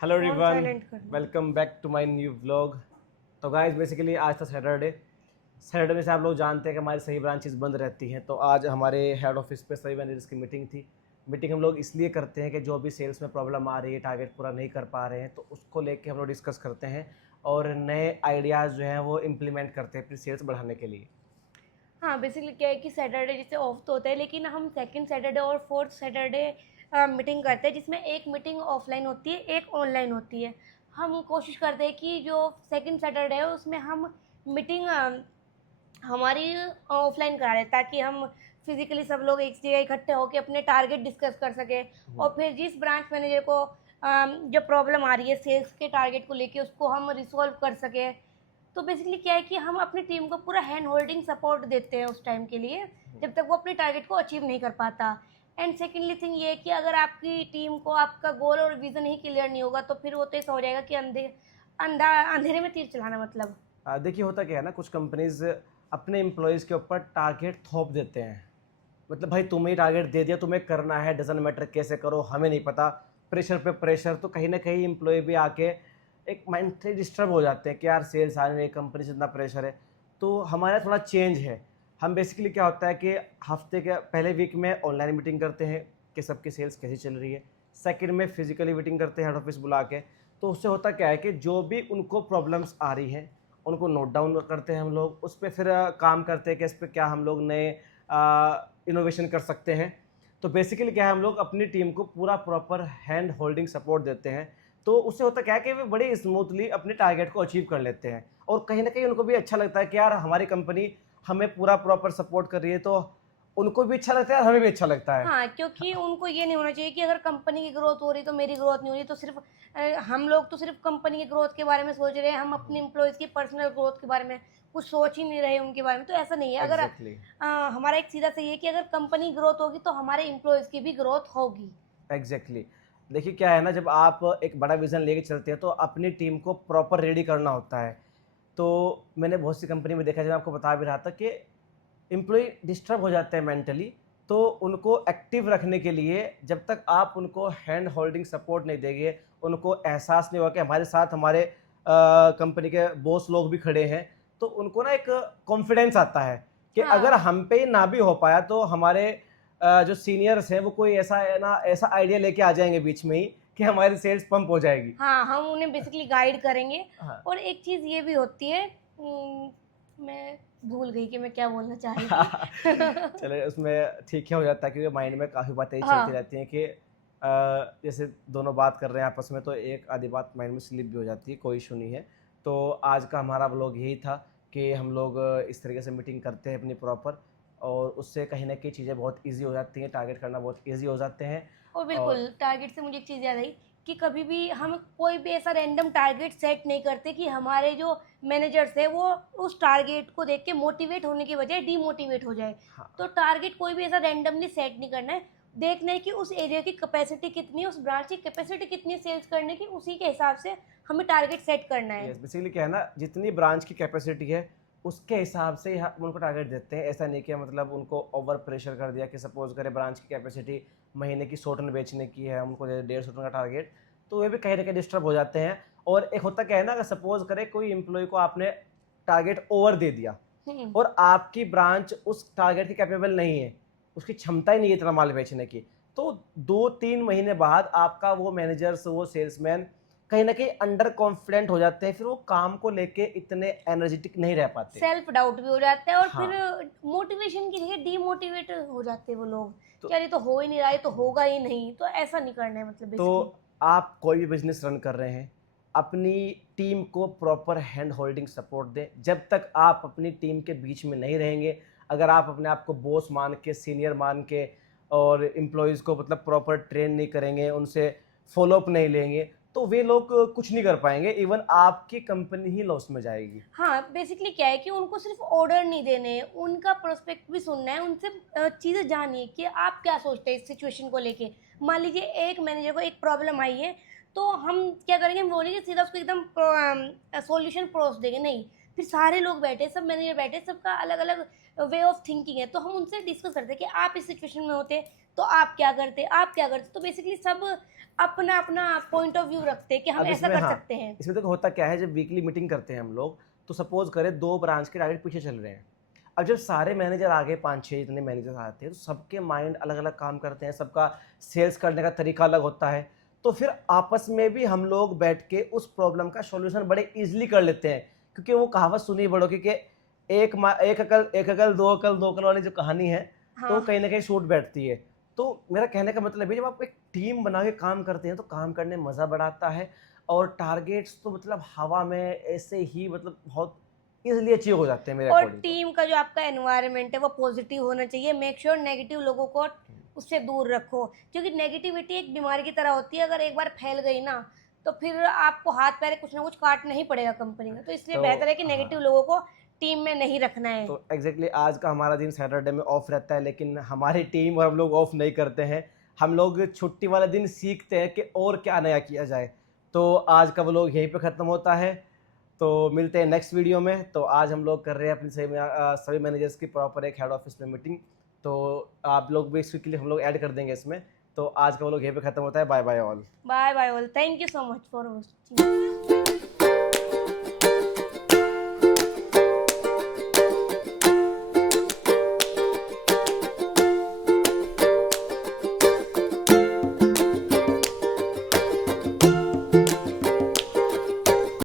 Hello phone everyone, silent करना। Welcome back to my new vlog. तो guys basically आज था सैटरडे में से आप लोग जानते हैं कि हमारी सभी ब्रांचेस बंद रहती हैं। तो आज हमारे हेड ऑफिस पे सभी मैनेजर्स की मीटिंग थी। मीटिंग हम लोग इसलिए करते हैं कि जो भी सेल्स में प्रॉब्लम आ रही है, टारगेट पूरा नहीं कर पा रहे हैं, तो उसको लेके हम लोग डिस्कस करते हैं और नए आइडियाज़ जो हैं वो इम्प्लीमेंट करते हैं अपनी सेल्स बढ़ाने के लिए। हाँ, बेसिकली क्या है कि सैटरडे जैसे ऑफ तो होता है, लेकिन हम सेकंड सैटरडे और फोर्थ सैटरडे मीटिंग करते हैं, जिसमें एक मीटिंग ऑफलाइन होती है, एक ऑनलाइन होती है। हम कोशिश करते हैं कि जो सेकंड सैटरडे है उसमें हम मीटिंग हमारी ऑफलाइन करा लें, ताकि हम फिजिकली सब लोग एक जगह इकट्ठे होकर अपने टारगेट डिस्कस कर सकें। और फिर जिस ब्रांच मैनेजर को जो प्रॉब्लम आ रही है सेल्स के टारगेट को लेके, उसको हम रिसॉल्व कर सकें। तो बेसिकली क्या है कि हम अपनी टीम को पूरा हैंड होल्डिंग सपोर्ट देते हैं उस टाइम के लिए, जब तक वो अपने टारगेट को अचीव नहीं कर पाता। एंड सेकेंडली थिंग ये है कि अगर आपकी टीम को आपका गोल और विजन ही क्लियर नहीं होगा, तो फिर वो तो ऐसा हो जाएगा कि अंधेरे में तीर चलाना मतलब। देखिए होता क्या है ना, कुछ कंपनीज अपने एम्प्लॉयज़ के ऊपर टारगेट थोप देते हैं। मतलब भाई तुम्हें टारगेट दे दिया, तुम्हें करना है, डजन मैटर कैसे करो हमें नहीं पता। प्रेशर पे प्रेशर, तो कहीं ना कहीं एम्प्लॉय भी आके एक माइंड से डिस्टर्ब हो जाते हैं कि यार सेल्स आने रही, कंपनी से इतना प्रेशर है। तो हमारा थोड़ा चेंज है। हम बेसिकली क्या होता है कि हफ्ते के पहले वीक में ऑनलाइन मीटिंग करते हैं कि सबकी सेल्स कैसी चल रही है। सेकंड में फिजिकली मीटिंग करते हैं हेड ऑफिस बुला के। तो उससे होता क्या है कि जो भी उनको प्रॉब्लम्स आ रही हैं उनको नोट डाउन करते हैं हम लोग, उस पर फिर काम करते हैं कि इस पर क्या हम लोग नए इनोवेशन कर सकते हैं। तो बेसिकली क्या है, हम लोग अपनी टीम को पूरा प्रॉपर हैंड होल्डिंग सपोर्ट देते हैं। तो उससे होता क्या है कि वे बड़े स्मूथली अपने टारगेट को अचीव कर लेते हैं और कहीं ना कहीं उनको भी अच्छा लगता है कि यार हमारी कंपनी हमें पूरा प्रॉपर सपोर्ट कर रही है। तो उनको भी अच्छा लगता है और हमें भी अच्छा लगता है। हाँ, क्योंकि उनको ये नहीं होना चाहिए कि अगर कंपनी की ग्रोथ हो रही तो मेरी ग्रोथ नहीं हो रही, तो सिर्फ हम लोग तो सिर्फ कंपनी की ग्रोथ के बारे में सोच रहे हैं, हम अपने एम्प्लॉयज़ की पर्सनल ग्रोथ के बारे में कुछ सोच ही नहीं रहे उनके बारे में। तो ऐसा नहीं है। अगर एग्जैक्टली हमारा एक सीधा सही है कि अगर कंपनी ग्रोथ होगी तो हमारे एम्प्लॉयज़ की भी ग्रोथ होगी। एग्जैक्टली देखिए क्या है ना, जब आप एक बड़ा विजन लेके चलते हैं तो अपनी टीम को प्रॉपर रेडी करना होता है। तो मैंने बहुत सी कंपनी में देखा, जब आपको बता भी रहा था कि एम्प्लॉय डिस्टर्ब हो जाते हैं मेंटली। तो उनको एक्टिव रखने के लिए जब तक आप उनको हैंड होल्डिंग सपोर्ट नहीं देंगे, उनको एहसास नहीं होगा कि हमारे साथ हमारे कंपनी के बॉस लोग भी खड़े हैं, तो उनको ना एक कॉन्फिडेंस आता है कि अगर हाँ, हम पे ना भी हो पाया तो हमारे जो सीनियर्स हैं वो कोई ऐसा है ना, ऐसा आइडिया लेके आ जाएंगे बीच में ही कि हमारी सेल्स पंप हो जाएगी। हाँ, हम उन्हें बेसिकली गाइड करेंगे। हाँ। और एक चीज़ ये भी होती है, मैं भूल गई कि मैं क्या बोलना चाह रही थी। चले उसमें ठीक है, हो जाता है क्योंकि माइंड में काफ़ी बातें चलती हाँ, रहती हैं कि जैसे दोनों बात कर रहे हैं आपस में तो एक आधी बात माइंड में स्लिप भी हो जाती है, कोई इशू नहीं है। तो आज का हमारा व्लॉग यही था कि हम लोग इस तरीके से मीटिंग करते हैं अपनी प्रॉपर, और उससे कहीं ना कहीं चीज़ें बहुत ईजी हो जाती हैं, टारगेट करना बहुत ईजी हो जाते हैं। और और बिल्कुल टारगेट से मुझे एक चीज़ याद आई कि कभी भी हम कोई भी ऐसा रैंडम टारगेट सेट नहीं करते कि हमारे जो मैनेजर्स है वो उस टारगेट को देख के मोटिवेट होने की बजाय डीमोटिवेट हो जाए। तो हाँ, टारगेट कोई भी ऐसा रैंडमली सेट नहीं करना है। देखना है कि उस एरिया की कैपेसिटी कितनी है, उस ब्रांच की कैपेसिटी कितनी है सेल्स करने की, उसी के हिसाब से हमें टारगेट सेट करना है। यस बेसिकली क्या है ना, जितनी ब्रांच की कैपेसिटी है उसके हिसाब से हम उनको टारगेट देते हैं। ऐसा नहीं कि मतलब उनको ओवर प्रेशर कर दिया कि सपोज करें ब्रांच की कैपेसिटी महीने की 100 टन बेचने की है, उनको दे 150 टन का टारगेट, तो वे भी कहीं ना कहीं डिस्टर्ब हो जाते हैं। और एक होता क्या है ना, अगर सपोज करें कोई एम्प्लॉय को आपने टारगेट ओवर दे दिया हम्म। और आपकी ब्रांच उस टारगेट की कैपेबल नहीं है, उसकी क्षमता ही नहीं है इतना माल बेचने की, तो 2-3 महीने बाद आपका वो मैनेजर्स, वो सेल्समैन कहीं ना कहीं अंडर कॉन्फिडेंट हो जाते हैं, फिर वो काम को लेके इतने एनर्जेटिक नहीं रह पाते। सेल्फ डाउट भी हो जाता है और फिर हाँ। मोटिवेशन की जगह डीमोटिवेट हो जाते हैं वो लोग तो कि अरे तो हो ही नहीं रहा है, तो होगा ही नहीं। तो ऐसा नहीं करना है मतलब तो बेसिकली। आप कोई भी बिजनेस रन कर रहे हैं, अपनी टीम को प्रॉपर हैंड होल्डिंग सपोर्ट दें। जब तक आप अपनी टीम के बीच में नहीं रहेंगे, अगर आप अपने आप को बॉस मान के, सीनियर मान के और एम्प्लॉयज़ को मतलब प्रॉपर ट्रेन नहीं करेंगे, उनसे फॉलोअप नहीं लेंगे, तो वे लोग कुछ नहीं कर पाएंगे, इवन आपकी कंपनी ही लॉस में जाएगी। हाँ, बेसिकली क्या है कि उनको सिर्फ ऑर्डर नहीं देने हैं, उनका प्रोस्पेक्ट भी सुनना है, उनसे चीज़ें जानिए कि आप क्या सोचते हैं इस सिचुएशन को लेके। मान लीजिए एक मैनेजर को एक प्रॉब्लम आई है, तो हम क्या करेंगे, हम बोलेंगे सीधा उसको एकदम सॉल्यूशन परोस देंगे, नहीं। फिर सारे लोग बैठे, सब मैनेजर बैठे, सबका अलग अलग वे ऑफ थिंकिंग है, तो हम उनसे डिस्कस करते हैं कि आप इस सिचुएशन में होते तो आप क्या करते, आप क्या करते। तो बेसिकली सब अपना अपना पॉइंट ऑफ व्यू रखते हैं कि हम अब ऐसा इसमें कर हाँ, सकते हैं। इसमें देखो होता क्या है, जब वीकली मीटिंग करते हैं हम लोग, तो सपोज करें 2 ब्रांच के टारगेट पीछे चल रहे हैं। अब जब सारे मैनेजर आगे 5-6 इतने मैनेजर्स आते हैं, तो सबके माइंड अलग-अलग काम करते हैं, सबका सेल्स करने का तरीका अलग होता है। तो फिर आपस में भी हम लोग बैठ के उस प्रॉब्लम का सॉल्यूशन बड़े ईज़िली कर लेते हैं। क्योंकि वो कहावत सुनी बड़ों की कि एक अकल, दो अकल वाली जो कहानी है, तो वो हाँ कहीं न कहीं सूट बैठती है। तो मेरा कहने का मतलब है, जब आप एक टीम बना के काम करते हैं, तो काम करने में मज़ा बड़ा आता है और टारगेट्स तो मतलब हवा में ऐसे ही मतलब बहुत ईज़िली अचीव हो जाते हैं मेरे और अकॉर्डिंग तो। टीम का जो आपका एनवायरनमेंट है वो पॉजिटिव होना चाहिए। मेक श्योर नेगेटिव लोगों को उससे दूर रखो, क्योंकि नेगेटिविटी एक बीमारी की तरह होती है। अगर एक बार फैल गई ना, तो फिर आपको हाथ पैर कुछ ना कुछ काटना ही पड़ेगा कंपनी में। तो इसलिए तो बेहतर है कि नेगेटिव हाँ, लोगों को टीम में नहीं रखना है। तो एग्ज़ैक्टली आज का हमारा दिन सैटरडे में ऑफ रहता है, लेकिन हमारी टीम और हम लोग ऑफ नहीं करते हैं। हम लोग छुट्टी वाले दिन सीखते हैं कि और क्या नया किया जाए। तो आज का व्लॉग यहीं पे ख़त्म होता है। तो मिलते हैं नेक्स्ट वीडियो में। तो आज हम लोग कर रहे हैं अपनी सभी मैनेजर्स की प्रॉपर एक हेड ऑफिस में मीटिंग। तो आप लोग भी इसके लिए हम लोग ऐड कर देंगे इसमें। तो आज का व्लॉग यहीं पे ख़त्म होता है। Bye bye all. Bye bye all, thank you so much for watching.